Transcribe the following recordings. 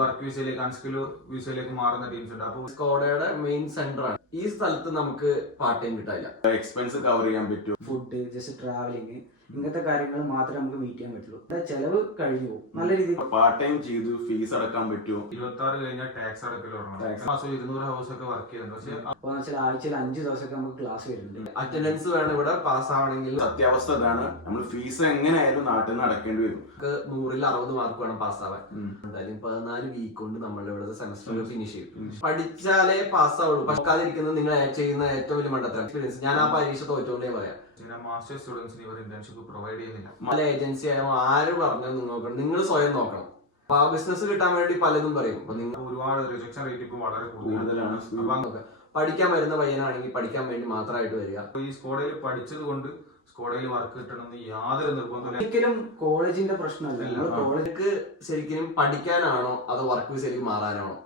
Work വിസയിലേക്ക് അൺസ്കിൽ വിസയിലേക്ക് മാറുന്ന teams ഉണ്ട്. അപ്പോൾ സ്കോഡയുടെ മെയിൻ സെന്റർ ആണ്. ഈ സ്ഥലത്ത് നമുക്ക് പാർട്ട് ടൈം കിട്ടാനില്ല. എക്സ്പെൻസ് കവർ ചെയ്യാൻ പറ്റും. ഫുഡ്, ജസ്റ്റ് ട്രാവലിംഗ്, ഇങ്ങനത്തെ കാര്യങ്ങൾ മാത്രമേ നമുക്ക് മീറ്റ് ചെയ്യാൻ പറ്റുള്ളൂ. ചെലവ് കഴിഞ്ഞു പോകും. നല്ല രീതിയിൽ പാർട്ട് ടൈം ചെയ്തു ഫീസ് അടക്കാൻ പറ്റുമോ? 26 കഴിഞ്ഞാൽ ടാക്സ് അടക്കൽ മാസം 200 ഹവേഴ്സ് ഒക്കെ വർക്ക് ചെയ്യുന്നത്. പക്ഷേ ആഴ്ചയിൽ 5 ദിവസമൊക്കെ നമുക്ക് ക്ലാസ് വരുന്നുണ്ട്. അറ്റൻഡൻസ് വേണം ഇവിടെ പാസ് ആവണമെങ്കിൽ. സത്യാവസ്ഥ അതാണ്. നമ്മൾ ഫീസ് എങ്ങനെയായാലും നാട്ടിൽ നിന്ന് അടക്കേണ്ടി വരും. 100ൽ 60 മാർക്ക് വേണം പാസ്സാവാൻ. എന്തായാലും 14 വീക്ക് കൊണ്ട് നമ്മളുടെ ഇവിടെ സെമസ്റ്റർ ഫിനിഷ് ചെയ്യും. പഠിച്ചാലേ പാസ്സാവുള്ളൂ. പഠിക്കാതിരിക്കുന്നത് നിങ്ങൾ ചെയ്യുന്ന ഏറ്റവും വലിയ മണ്ടത്തരം. എക്സ്പീരിയൻസ് ഞാൻ ആ പരീക്ഷ തോറ്റോണ്ടേ പറയാം. മാസ്റ്റേഴ്സ് സ്റ്റുഡൻസിന് ഇവർ ഇന്റേൺഷിപ്പ് പ്രൊവൈഡ് ചെയ്യുന്നില്ല. പല ഏജൻസി ആയാലും ആര് പറഞ്ഞാൽ നോക്കണം, നിങ്ങൾ സ്വയം നോക്കണം. അപ്പൊ ആ ബിസിനസ് കിട്ടാൻ വേണ്ടി പലതും പറയും. അപ്പൊ നിങ്ങൾ ഒരുപാട് റിജക്ഷൻ റേറ്റ് ഇപ്പൊ വളരെ കൂടുതലാണ്. പഠിക്കാൻ വരുന്ന പയ്യനാണെങ്കിൽ പഠിക്കാൻ വേണ്ടി മാത്രമായിട്ട് വരിക. ഈ സ്കോഡയിൽ പഠിച്ചത് കൊണ്ട് സ്കോഡയിൽ വർക്ക് കിട്ടണമെന്ന് യാതൊരു നിർബന്ധമില്ല. ഒരിക്കലും കോളേജിന്റെ പ്രശ്നമല്ല. കോളേജിലേക്ക് ശരിക്കും പഠിക്കാനാണോ അതോ വർക്ക് വിസയിലേക്ക് മാറാനാണോ?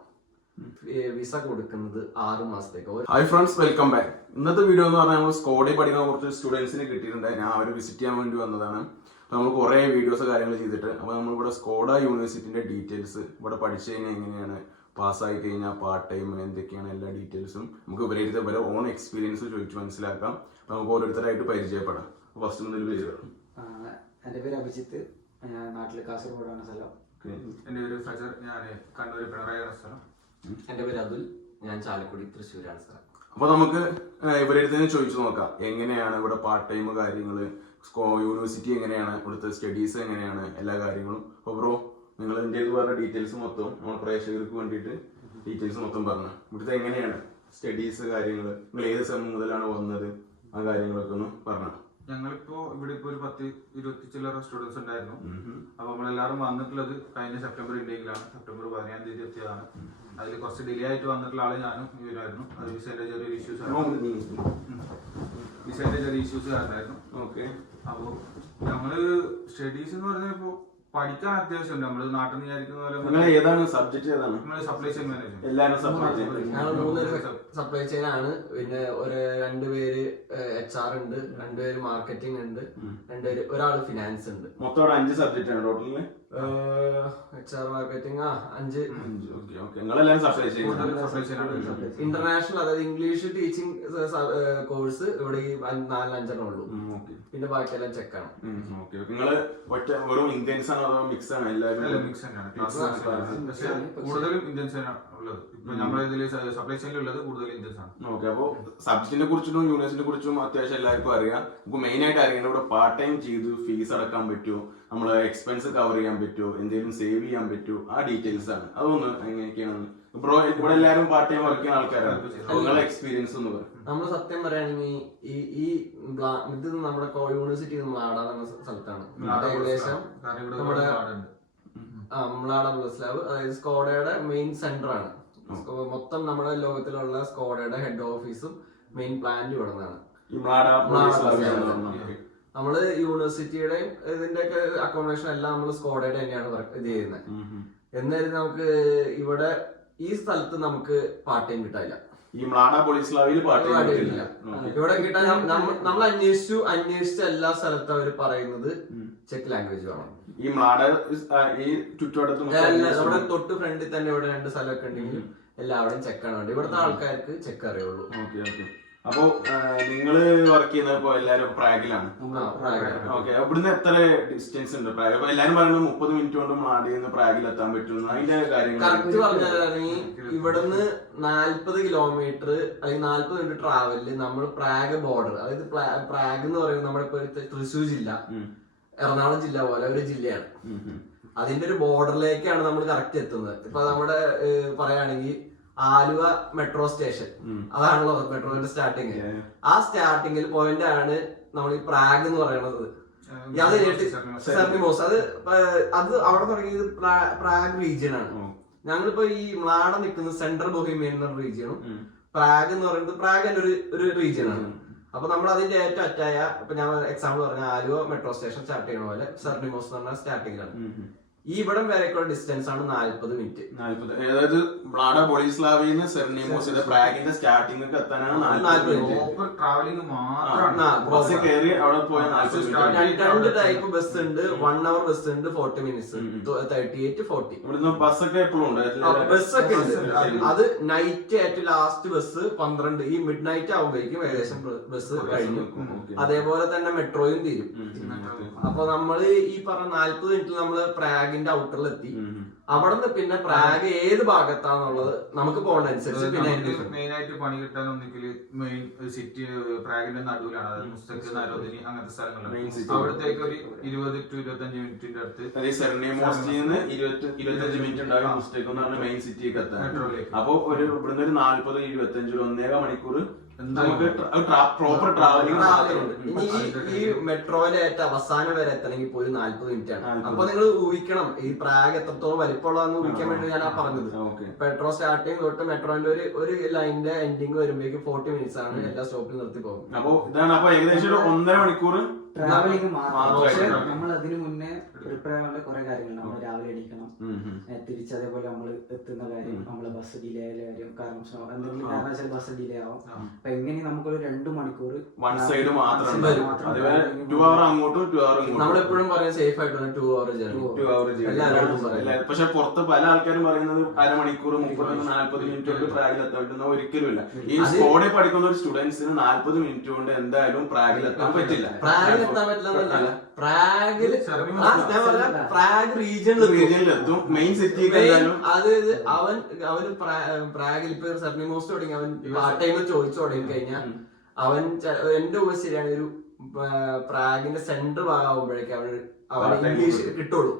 വിസ കൊടുക്കുന്നത് 6 മാസത്തേക്ക്. Hi friends, welcome back. ഇന്നത്തെ വീഡിയോ എന്ന് പറഞ്ഞാൽ നമ്മൾ സ്കോഡിൽ പഠിക്കുന്ന കുറച്ച് സ്റ്റുഡൻസിനെ കിട്ടിയിട്ടുണ്ട്. ഞാൻ അവരെ വിസിറ്റ് ചെയ്യാൻ വേണ്ടി വന്നതാണ്. അപ്പോൾ നമ്മൾ കുറേ വീഡിയോസ് കാര്യങ്ങൾ ചെയ്തിട്ട് അപ്പോൾ നമ്മളിവിടെ സ്കോഡ യൂണിവേഴ്സിറ്റിന്റെ ഡീറ്റെയിൽസ്, ഇവിടെ പഠിച്ചു കഴിഞ്ഞാൽ എങ്ങനെയാണ്, പാസ്സായി കഴിഞ്ഞാൽ പാർട്ട് ടൈം എന്തൊക്കെയാണ്, എല്ലാ ഡീറ്റെയിൽസും നമുക്ക് ഇവരെ ഓൺ എക്സ്പീരിയൻസ് ചോദിച്ച് മനസ്സിലാക്കാം. അപ്പോൾ നമുക്ക് ഓരോരുത്തരായിട്ട് പരിചയപ്പെടാം. ഫസ്റ്റ് മുതൽ പേര് വരാം. എൻ്റെ പേര് അഭിജിത്ത്. ഞാൻ നാട്ടിൽ കാസർഗോഡാണ് സ്ഥലം. എൻ്റെ പേര് ഫജർ. ഞാൻ കണ്ണൂർ പിണറായിയാണ് സ്ഥലം. എന്റെ പേര് അതുൽ. ഞാൻ ചാലക്കുടി തൃശ്ശൂരാണ് സ്ഥലം. അപ്പോൾ നമുക്ക് ഇവരുടെ തന്നെ ചോദിച്ചു നോക്കാം എങ്ങനെയാണ് ഇവിടെ പാർട്ട് ടൈം കാര്യങ്ങൾ, യൂണിവേഴ്സിറ്റി എങ്ങനെയാണ്, ഇവിടുത്തെ സ്റ്റഡീസ് എങ്ങനെയാണ്, എല്ലാ കാര്യങ്ങളും. അപ്പോൾ ബ്രോ, നിങ്ങൾ എൻ്റെ പറഞ്ഞ ഡീറ്റെയിൽസ് മൊത്തം നമ്മൾ പ്രേക്ഷകർക്ക് വേണ്ടിയിട്ട് ഡീറ്റെയിൽസ് മൊത്തം പറഞ്ഞു. ഇവിടുത്തെ എങ്ങനെയാണ് സ്റ്റഡീസ് കാര്യങ്ങൾ, നിങ്ങൾ ഏത് സെം മുതലാണ് വന്നത്, ആ കാര്യങ്ങളൊക്കെ ഒന്ന് പറഞ്ഞു. ഞങ്ങളിപ്പോ ഇവിടെ ഇപ്പൊ ഒരു 10-20 ചില്ലറ സ്റ്റുഡൻസ് ഉണ്ടായിരുന്നു. അപ്പൊ നമ്മളെല്ലാരും വന്നിട്ടുള്ളത് കഴിഞ്ഞ സെപ്റ്റംബർ ഇൻഡേക്കിലാണ്. സെപ്റ്റംബർ 15-ാം തീയതി എത്തിയതാണ്. അതിൽ കുറച്ച് ഡിലേ ആയിട്ട് വന്നിട്ടുള്ള ആള് ഞാനും ഇവരായിരുന്നു. അത് വിസേന്റെ ചെറിയ ഇഷ്യൂസ് കാരണമായിരുന്നു. ഓക്കെ. അപ്പൊ നമ്മള് സ്റ്റഡീസ് എന്ന് പറഞ്ഞാൽ ഇപ്പൊ പഠിക്കാൻ അത്യാവശ്യമുണ്ട്. നമ്മള് നാട്ടിൽ നിന്ന് വിചാരിക്കുന്ന പോലെ. ഏതാണ് സബ്ജക്ട്? ഏതാണ്? Supply chain management. എല്ലാവരും സപ്ലൈ ചെയിൻ ആണ്. പിന്നെ ഒരു 2 പേര് HR ഉണ്ട്, 2 പേര് മാർക്കറ്റിംഗ് ഉണ്ട്, 2 പേര്, ഒരാള് ഫിനാൻസ് ഉണ്ട്. മൊത്തം 5 സബ്ജക്റ്റ് ആണ് ടോട്ടലില്. HR marketing 5. ഇന്റർനാഷണൽ, അതായത് ഇംഗ്ലീഷ് ടീച്ചിങ് കോഴ്സ് ഇവിടെ ഈ 4-5 ഉള്ളൂ. പിന്നെ ബാക്കിയെല്ലാം ചെക്കാണ്. കൂടുതലും ഇന്ത്യൻസ് ആണ് ഉള്ളത്. ഇപ്പൊ നമ്മളെ സപ്ലൈ ചെയിനിൽ ഉള്ളത് കൂടുതൽ ഇന്ത്യൻസ് ആണ്. ഓക്കെ. അപ്പോൾ സബ്ജക്റ്റിനെ കുറിച്ചും യൂണിവേഴ്സിറ്റിനെ കുറിച്ചും അത്യാവശ്യം എല്ലാവർക്കും അറിയാം. നമുക്ക് മെയിൻ ആയിട്ട് അറിയേണ്ടത് ഇവിടെ പാർട്ട് ടൈം ചെയ്തു ഫീസ് അടക്കാൻ പറ്റുമോ, നമ്മളെ എക്സ്പെൻസ് കവർ ചെയ്യാൻ പറ്റുമോ, എന്തെങ്കിലും സേവ് ചെയ്യാൻ പറ്റുമോ, ആ ഡീറ്റെയിൽസ് ആണ്. അതൊന്ന് എങ്ങനെയൊക്കെയാണ് ബ്രോ? ഇവിടെ എല്ലാവരും പാർട്ട് ടൈം വർക്ക് ചെയ്യുന്ന ആൾക്കാരാണ്. നിങ്ങളെ എക്സ്പീരിയൻസ് ഒന്ന് പറയും. നമ്മൾ സത്യം പറയുകയാണെങ്കിൽ ഇത് നമ്മുടെ യൂണിവേഴ്സിറ്റി ആടാന്ന സ്ഥലത്താണ്. ഏകദേശം നമ്മുടെ മ്ലാഡ പ്ലസ്ലാവ്, അതായത് സ്കോഡയുടെ മെയിൻ സെന്റർ ആണ്. മൊത്തം നമ്മുടെ ലോകത്തിലുള്ള സ്കോഡയുടെ ഹെഡ് ഓഫീസും മെയിൻ പ്ലാന്റ് ഇവിടെ നിന്നാണ്. നമ്മള് യൂണിവേഴ്സിറ്റിയുടെയും ഇതിന്റെയൊക്കെ അക്കോമഡേഷൻ എല്ലാം നമ്മൾ സ്കോഡയുടെ തന്നെയാണ് ഇത് ചെയ്യുന്നത്. എന്നാലും നമുക്ക് ഇവിടെ ഈ സ്ഥലത്ത് നമുക്ക് പാർട്ട് ടൈം കിട്ടാനില്ല. ഇവിടെ കിട്ടാൻ നമ്മൾ അന്വേഷിച്ച എല്ലാ സ്ഥലത്തും അവർ പറയുന്നത് ചെക്ക് ലാംഗ്വേജ് വേണം. നമ്മുടെ തൊട്ട് ഫ്രണ്ടിൽ തന്നെ ഇവിടെ 2 സ്ഥലമൊക്കെ ഉണ്ടെങ്കിലും എല്ലാവരുടെയും ചെക്കാണ് വേണ്ടത്. ഇവിടുത്തെ ആൾക്കാർക്ക് ചെക്ക് അറിയുള്ളൂ. അപ്പൊ നിങ്ങള് വർക്ക് ചെയ്യുന്നപ്പോ എല്ലാരും പ്രാഗിലാണ്. ഓക്കെ. ഇവിടുന്ന് എത്ര ഡിസ്റ്റൻസ് ഉണ്ട് പ്രാഗ്? അപ്പൊ എല്ലാരും പറയുന്നത് 30 മിനിറ്റ് കൊണ്ട് മാടിന്ന് പ്രാഗിൽ എത്താൻ പറ്റും. അതിന്റെ കാര്യങ്ങൾ കറക്റ്റ് പറഞ്ഞാലാണെങ്കിൽ ഇവിടുന്ന് 40 കിലോമീറ്റർ അല്ലെങ്കിൽ 40 മിനിറ്റ് ട്രാവലില് നമ്മൾ പ്രാഗ് ബോർഡർ, അതായത് പ്രാഗ് എന്ന് പറയുന്നത് നമ്മുടെ ഇപ്പൊ തൃശ്ശൂർ ജില്ല, എറണാകുളം ജില്ല പോലെ ഒരു ജില്ലയാണ്. അതിന്റെ ഒരു ബോർഡറിലേക്കാണ് നമ്മൾ കറക്റ്റ് എത്തുന്നത്. ഇപ്പൊ നമ്മുടെ പറയുകയാണെങ്കിൽ ആലുവ മെട്രോ സ്റ്റേഷൻ, അതാണല്ലോ മെട്രോന്റെ സ്റ്റാർട്ടിങ്. ആ സ്റ്റാർട്ടിങ്ങിൽ പോയിന്റ് ആണ് നമ്മൾ ഈ പ്രാഗ് എന്ന് പറയുന്നത്. അത് അവിടെ തുടങ്ങിയത് പ്രാഗ് റീജിയൻ ആണ്. ഞങ്ങളിപ്പോ ഈ മ്ലാഡ നിൽക്കുന്നത് സെൻട്രൽ ബൊഹീമിയൻ എന്ന റീജിയനും പ്രാഗ് എന്ന് പറയുന്നത് പ്രാഗ് ഒരു റീജിയൻ ആണ്. അപ്പൊ നമ്മൾ അതിന്റെ ഏറ്റവും അറ്റായ, ഇപ്പൊ ഞാൻ എക്സാമ്പിൾ പറഞ്ഞ ആലുവ മെട്രോ സ്റ്റേഷൻ സ്റ്റാർട്ട് ചെയ്യണ പോലെ സെർണിമോസ് എന്ന് പറഞ്ഞ സ്റ്റാർട്ടിങ്ങിലാണ്. ഈ ഇവിടം വരെയൊക്കെയുള്ള ഡിസ്റ്റൻസ് ആണ് 40 മിനിറ്റ്. 40, അതായത് ബ്ലാഡ ബോളിസ്ലാവിന്ന് സെർനിമോസ് പ്രാഗിന്റെ സ്റ്റാർട്ടിംഗ് ഒക്കെ എത്താനാണ് 40 മിനിറ്റ്. പ്രോപ്പർ ട്രാവലിംഗ് മാത്രമാണ്. ബസ് കയറി അവിടെ പോയ 40 മിനിറ്റ്. 2 ടൈപ്പ് ബസ് ഉണ്ട്. 1 hour ബസ് ഉണ്ട്, 40 മിനിറ്റ്സ്, 38, 40. ഇവിടുന്ന് ബസ്സൊക്കെ എപ്പോഴും ഉണ്ട്. ബസ്സൊക്കെ ഉണ്ട്. അത് നൈറ്റ് ഏറ്റവും ലാസ്റ്റ് ബസ് 12 ഈ മിഡ് നൈറ്റ് ആവുമ്പോഴേക്കും ഏകദേശം ബസ് കഴിഞ്ഞു. അതേപോലെ തന്നെ മെട്രോയും തീരും. അപ്പൊ നമ്മള് ഈ പറഞ്ഞ 40 മിനിറ്റിൽ നമ്മള് പ്രാഗിന്റെ ഔട്ടറിൽ എത്തി. അവിടെ നിന്ന് പിന്നെ പ്രാഗ് ഏത് ഭാഗത്താന്നുള്ളത് നമുക്ക് പോകേണ്ട അനുസരിച്ച് പിന്നെ മെയിൻ ആയിട്ട് പണി കിട്ടാൻ ഒന്നെങ്കിൽ മെയിൻ സിറ്റി പ്രാഗിന്റെ നടുവിലാണ്, അതായത് മുസ്തക്ക്, നരോദിനി അങ്ങനത്തെ സ്ഥലങ്ങളുണ്ട്. അവിടത്തേക്ക് ഒരു 20 to 25 മിനിറ്റിന്റെ അടുത്ത് സെർനിമോസിന്ന് 25 മിനിറ്റ് ഉണ്ടാവും മുസ്തക്ക് എന്നാണ് മെയിൻ സിറ്റിക്ക് എത്താൻ. അപ്പൊ ഒരു ഇവിടുന്ന് ഒരു 40-25 1.5 മണിക്കൂർ നമുക്ക് പ്രോപ്പർ ട്രാവലിംഗ് മാത്രമുണ്ട്. ഇനി ഈ മെട്രോയിലെ ഏറ്റവും അവസാനം വരെ എത്തണമെങ്കിൽ പോയി 40 മിനിറ്റ് ആണ്. അപ്പൊ നിങ്ങൾ ഊഹിക്കണം ഈ പ്രാഗ് എത്രത്തോളം വലിപ്പമുള്ളതെന്ന് ഊഹിക്കാൻ വേണ്ടി ഞാൻ പറഞ്ഞത്. മെട്രോ സ്റ്റാർട്ടിങ് തൊട്ട് മെട്രോന്റെ ഒരു ലൈനിന്റെ എൻഡിങ് വരുമ്പോഴേക്കും 40 മിനിറ്റ്സ് ആണ് എല്ലാ സ്റ്റോപ്പിൽ നിർത്തി പോകും. അപ്പൊ ഇതാണ്. അപ്പൊ ഏകദേശം ഒരു 1.5 മണിക്കൂർ ട്രാവലിംഗ് മാത്രം. പക്ഷെ നമ്മൾ അതിന് മുന്നേ പ്രിപ്പയർ ആവേണ്ട കുറെ കാര്യങ്ങൾ. നമ്മൾ രാവിലെ എണീക്കണം, തിരിച്ച് അതേപോലെ നമ്മൾ എത്തുന്ന കാര്യം, നമ്മളെ ബസ് ഡിലേ ആയ കാര്യം, കാരണം എന്തെങ്കിലും കാരണവശാൽ ബസ് ഡിലേ ആവും. അപ്പൊ എങ്ങനെ നമുക്കൊരു 2 മണിക്കൂർ വൺ സൈഡ് മാത്രം 2 hour അങ്ങോട്ടും 2 hour ഇങ്ങോട്ടും. നമ്മളെപ്പോഴും പറയാൻ സേഫ് ആയിട്ടാണ് 2 hour ജേർണി. പക്ഷെ പുറത്ത് പല ആൾക്കാരും പറയുന്നത് അരമണിക്കൂർ 30-40 മിനിറ്റ് കൊണ്ട് പ്രാഗിൽ എത്താൻ പറ്റുന്ന ഒരിക്കലുമില്ല. ഈ സ്കോഡിൽ പഠിക്കുന്ന ഒരു സ്റ്റുഡൻസിന് 40 മിനിറ്റ് കൊണ്ട് എന്തായാലും പ്രാഗിൽ എത്താൻ പറ്റില്ല. എത്താൻ പറ്റില്ല. പ്രാഗില് പ്രാഗ് റീജിയനിലെത്തും. മെയിൻ സിറ്റി അതായത് അവന് പ്രാഗിൽ ഇപ്പൊ സെർനിമോസ് തുടങ്ങി അവൻ പാർട്ട് ടൈം ചോദിച്ചു തുടങ്ങി കഴിഞ്ഞാൽ അവൻ എന്റെ ഊഹം ശരിയാണ്, ഒരു പ്രാഗിന്റെ സെന്റർ ഭാഗമാകുമ്പോഴേക്കും അവന് ഇംഗ്ലീഷ് കിട്ടുള്ളൂ.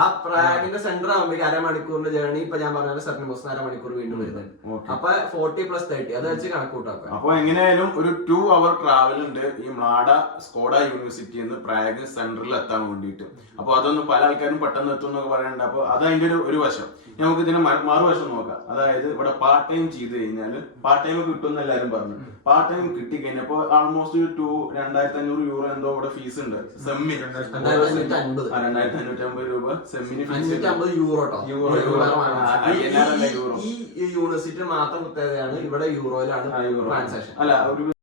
ആ പ്രാഗിന്റെ സെന്റർ ആകുമ്പോഴേക്കും അരമണിക്കൂറിന്റെ ജേർണി ഇപ്പൊ ഞാൻ പറഞ്ഞ സെർനിമോസിന് അരമണിക്കൂർ വീണ്ടും വരുന്നുണ്ട്. അപ്പൊ 40+30 അത് വെച്ച് കണക്കൂട്ടാക്കാം. അപ്പൊ എങ്ങനെയായാലും ഒരു 2 hour ട്രാവൽ ഉണ്ട് ഈ മ്ലാഡ സ്കോഡ യൂണിവേഴ്സിറ്റി എന്ന് പ്രാഗ് സെന്ററിൽ എത്താൻ വേണ്ടിയിട്ട്. അപ്പൊ അതൊന്നും പല ആൾക്കാരും പെട്ടെന്ന് എത്തും എന്നൊക്കെ പറയാനുണ്ട്. അപ്പൊ അത് അതിന്റെ ഒരു വശം. നമുക്ക് ഇതിനെ മറുവശം നോക്കാം. അതായത് ഇവിടെ പാർട്ട് ടൈം ചെയ്ത് കഴിഞ്ഞാല് പാർട്ട് ടൈം കിട്ടും എന്ന് എല്ലാരും പറഞ്ഞു. പാർട്ട് ടൈം കിട്ടി കഴിഞ്ഞപ്പോ ആൾമോസ്റ്റ് 2,500 euro എന്തോ ഇവിടെ ഫീസ് ഉണ്ട്. സെമ്മിന് 2,550 രൂപ സെമ്മിന് ഫീസ്. 550 യൂറോ. ഈ യൂണിവേഴ്സിറ്റി മാത്രം പ്രത്യേകതയാണ് ഇവിടെ യൂറോയിലാണ് ട്രാൻസാക്ഷൻ. അല്ല ഒരു